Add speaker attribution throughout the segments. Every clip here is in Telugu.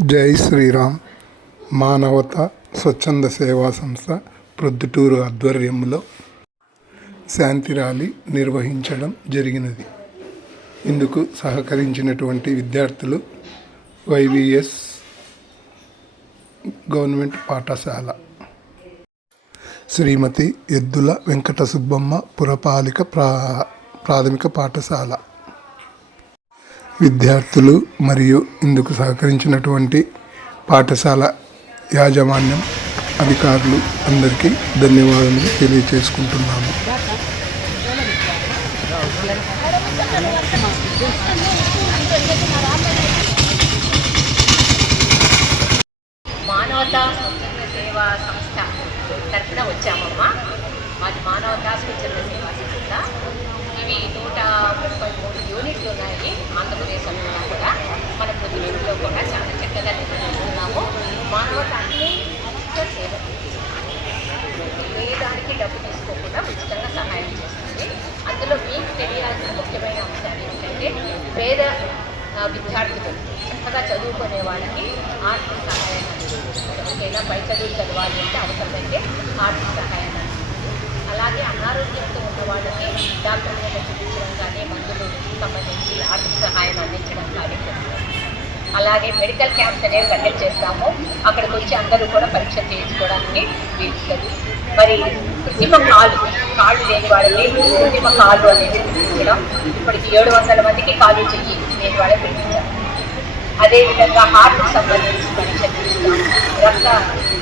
Speaker 1: జై శ్రీరామ్. మానవత స్వచ్ఛంద సేవా సంస్థ ప్రొద్దుటూరు ఆధ్వర్యంలో శాంతి ర్యాలీ నిర్వహించడం జరిగినది. ఇందుకు సహకరించినటువంటి విద్యార్థులు వైవిఎస్ గవర్నమెంట్ పాఠశాల శ్రీమతి ఎద్దుల వెంకట సుబ్బమ్మ పురపాలిక ప్రా ప్రాథమిక పాఠశాల విద్యార్థులు మరియు ఇందుకు సహకరించినటువంటి పాఠశాల యాజమాన్యం అధికారులు అందరికీ ధన్యవాదాలు తెలియచేసుకుంటున్నాము
Speaker 2: మానవతా స్వచ్ఛంద సేవా సంస్థ తరఫున వచ్చామమ్మా మాది మానవతా స్వచ్ఛంద సేవా సంస్థ ఇవి నూట ముప్పై మూడు యూనిట్లు ఉన్నాయి ఆంధ్రప్రదేశ్లో కూడా మన ప్రతినిధిలో కూడా చాలా చక్కగా నిర్వహిస్తున్నాము మానవత అన్ని ఉచిత సేవ ఏ దానికి డబ్బు తీసుకోకుండా ఉచితంగా సహాయం చేస్తుంది అందులో మీకు తెలియాల్సిన ముఖ్యమైన అంటే పేద విద్యార్థులు చక్కగా చదువుకునే వాళ్ళకి ఆర్థిక సహాయం అందిస్తుంది పై చదువులు చదవాలి అంటే అవసరమైతే ఆర్థిక సహాయం అందిస్తుంది. అలాగే అనారోగ్యంతో ఉన్న వాళ్ళకి డాక్టర్ మీద చూపించడం కానీ మందులు సంబంధించి ఆర్థిక సహాయం అందించడం కానీ అలాగే మెడికల్ క్యాంప్స్ అనేవి కండక్ట్ చేస్తాము. అక్కడికి వచ్చి అందరూ కూడా పరీక్ష చేయించుకోవడానికి వీలుంటుంది. మరి కృత్రిమ కాలు కాళ్ళు లేని వాళ్ళని కృత్రిమ కాళ్ళు అనేది పిలిపించడం. ఇప్పటికి ఏడు వందల మందికి కాలు చెయ్యి లేని వాళ్ళని పిలిపించాం అదేవిధంగా హార్ట్కు సంబంధించి పరీక్ష చేస్తాం రక్త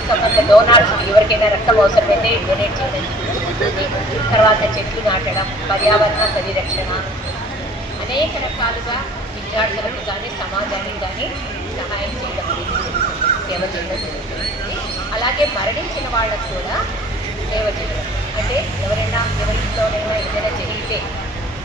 Speaker 2: సంబంధ డోనార్స్ ఎవరికైనా రక్తం అవసరమైతే డొనేట్ చేయడం. తర్వాత చెట్లు నాటడం పర్యావరణ పరిరక్షణ అనేక రకాలుగా విద్యార్థులకు కానీ సమాజానికి కానీ సహాయం చేయడం సేవ చేయడం జరుగుతుంది. అలాగే మరణించిన వాళ్ళకు కూడా సేవ చేయడం. అంటే ఎవరైనా ఎవరిలోనైనా ఏదైనా జరిగితే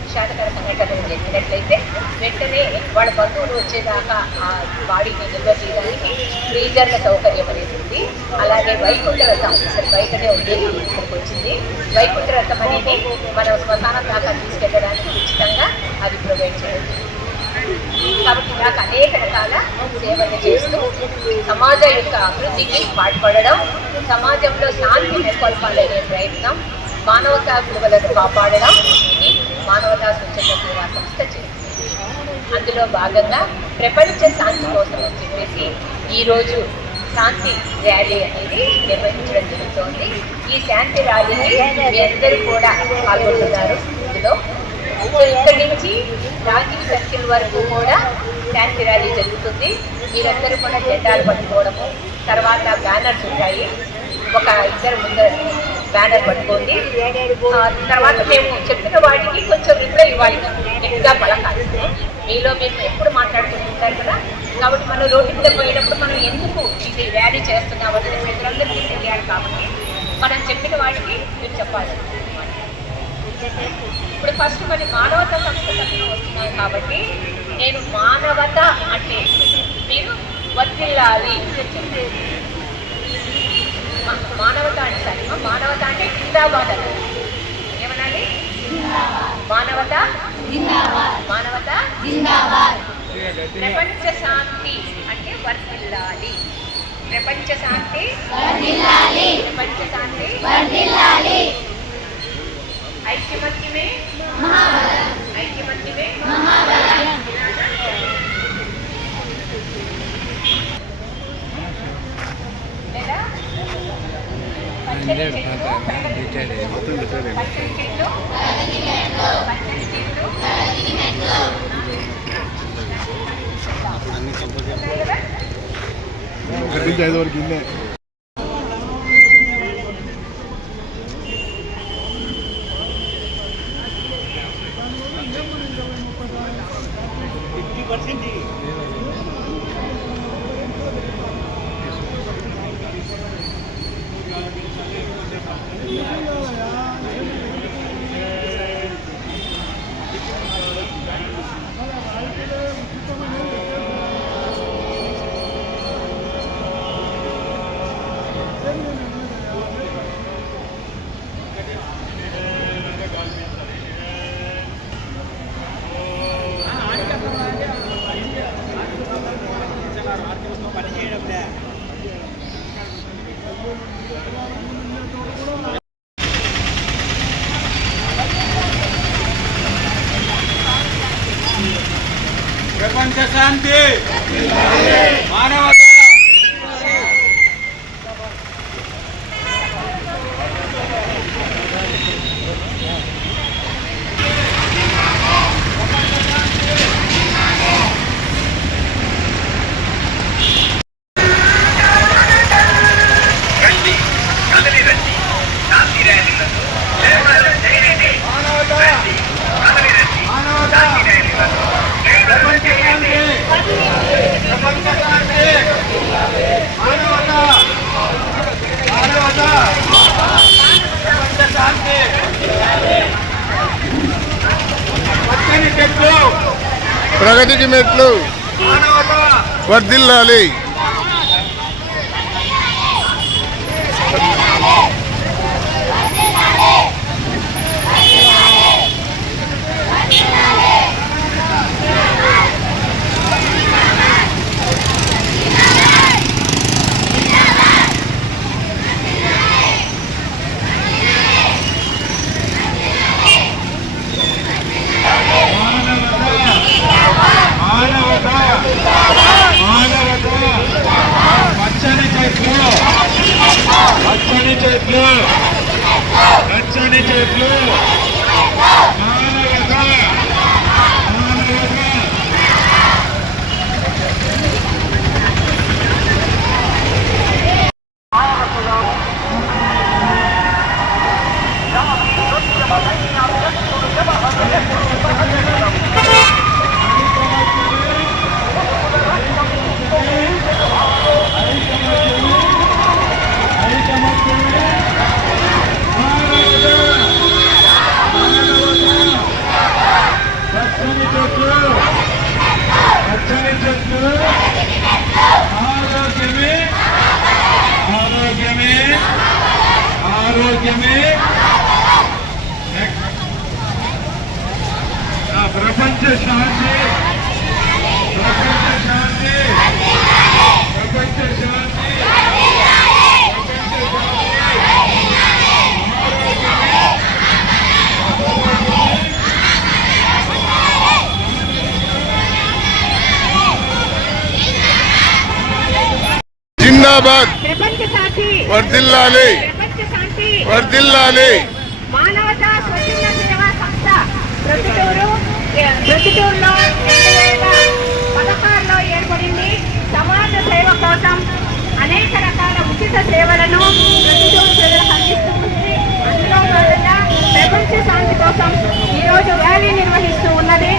Speaker 2: విషాదకర సంఘటన జరిగినట్లయితే వెంటనే వాళ్ళ బంధువులు వచ్చేదాకా ఆ బాడీని నిల్వ చేయడానికి ఫ్రీజర్ల సౌకర్యం అనేది ఉంది. అలాగే వైకుంఠ రథం అసలు బయటనే ఉంది ఇక్కడికి వచ్చింది. వైకుంఠ రథం అనేది మనం శ్మశానం దాకా తీసుకెళ్ళడానికి ఉచితంగా అది ప్రొవైడ్ చేయడం కాబట్టి నాకు అనేక రకాల సేవలు చేస్తూ సమాజ యొక్క అభివృద్ధికి పాటుపడడం సమాజంలో శాంతి నెలకొల్పాలనే ప్రయత్నం మానవతా విలువలను కాపాడడం ఇది మానవతా స్వచ్ఛత సేవా సంస్థ చేస్తుంది అందులో భాగంగా ప్రపంచ శాంతి కోసం అని చెప్పేసి ఈరోజు శాంతి ర్యాలీ అనేది నిర్వహించడం జరుగుతోంది. ఈ శాంతి ర్యాలీని మీ అందరూ కూడా పాల్గొంటున్నారు. ఇందులో సో ఇక్కడి నుంచి రాజీవ్ సర్కిల్ వరకు కూడా శాంతి ర్యాలీ జరుగుతుంది. మీరందరూ కూడా జెండాలు పట్టుకోవడము తర్వాత బ్యానర్స్ ఉంటాయి. ఒక ఇద్దరు ముందర బ్యానర్ పట్టుకోండి. తర్వాత మేము చెప్పిన వాటికి కొంచెం రిప్లై ఇవ్వాలి. గట్టిగా పలకాలి. మీలో మేము ఎప్పుడు మాట్లాడుకుంటుంటారు కదా? కాబట్టి మనం రోడ్డు మీద పోయినప్పుడు మనం ఎందుకు ఇది ర్యాలీ చేస్తున్నాం అనేది ప్రజలందరికీ తెలియాలి కాబట్టి మనం చెప్పిన వాటికి మీరు చెప్పాలి. ఇప్పుడు ఫస్ట్ మరి మానవత తరఫున వస్తున్నాం కాబట్టి నేను మానవత అంటే మీరు వర్తిల్లాలి మా- మానవత అంటే సరే. మానవత అంటే జిందాబాద్ అన్నారు ఏమనాలి? మానవత? మానవత? ప్రపంచ శాంతి అంటే వర్తిల్లాలి ప్రపంచ శాంతి? ప్రపంచ శాంతి? ఐక్యమత్యమే ఐక్యమత్యమే లేదా పచ్చని చెట్లు పచ్చని చెట్లు పచ్చని చెట్లు ఉన్నాయి కదా?
Speaker 3: ఒకటి నుంచి ఐదు వరకు ఇన్నే
Speaker 4: మానవత మానవత ప్రపంచ శాంతి ప్రపంచ శాంతి మానవత మానవత ప్రపంచ శాంతి పచ్చని చెట్లు
Speaker 3: ప్రగతికి మెట్లు
Speaker 4: మానవత
Speaker 3: వర్ధిల్లాలి
Speaker 4: మానవత మానవత పచ్చని చెట్లు పచ్చని చెట్లు పచ్చని చెట్లు మానవత మానవత పచ్చని చెట్లు పచ్చని చెట్లు ఆరోగ్యమే ఆరోగ్యమే ఆరోగ్యమే ఆ, ప్రపంచ శాంతి ప్రపంచ శాంతి ప్రపంచ శాంతి ప్రపంచ శాంతి
Speaker 2: మానవత స్వచ్ఛంద సేవా సంస్థ ప్రొద్దుటూరు ప్రొద్దుటూరులో రెండు వేల పదహారులో ఏర్పడింది. సమాజ సేవ కోసం అనేక రకాల ఉచిత సేవలను ప్రొద్దుటూరు ప్రజలకు అందిస్తూ ఉంది అందులో భాగంగా ప్రపంచ శాంతి కోసం ఈరోజు ర్యాలీ నిర్వహిస్తూ ఉన్నది.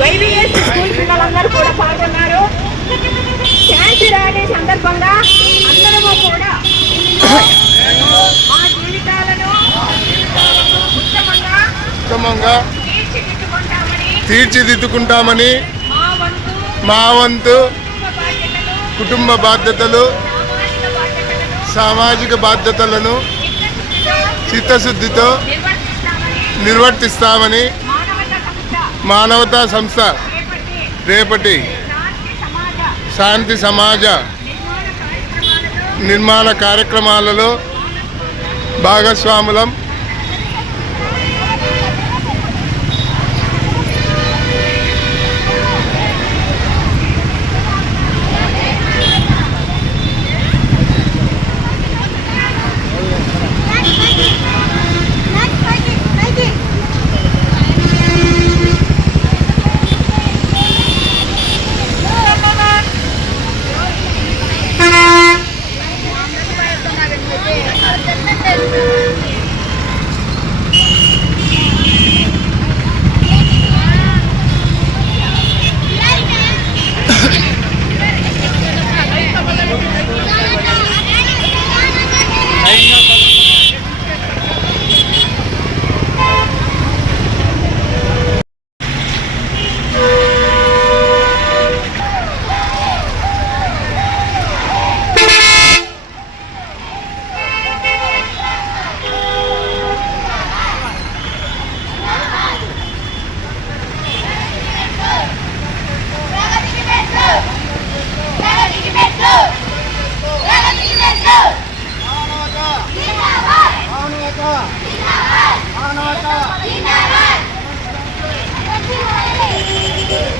Speaker 2: వైవిఎస్ స్కూల్ పిల్లలందరూ కూడా పాల్గొన్నారు. శాంతి ర్యాలీ సందర్భంగా అందరము కూడా మా జీవితాలను ఉత్తమంగా తీర్చిదిద్దుకుంటామని మా వంతు కుటుంబ బాధ్యతలు సామాజిక బాధ్యతలను చిత్తశుద్ధితో నిర్వర్తిస్తామని మానవతా సంస్థ. రేపటి శాంతి సమాజ నిర్మాణ కార్యక్రమాలలో
Speaker 3: భాగస్వాములం
Speaker 5: Thank you.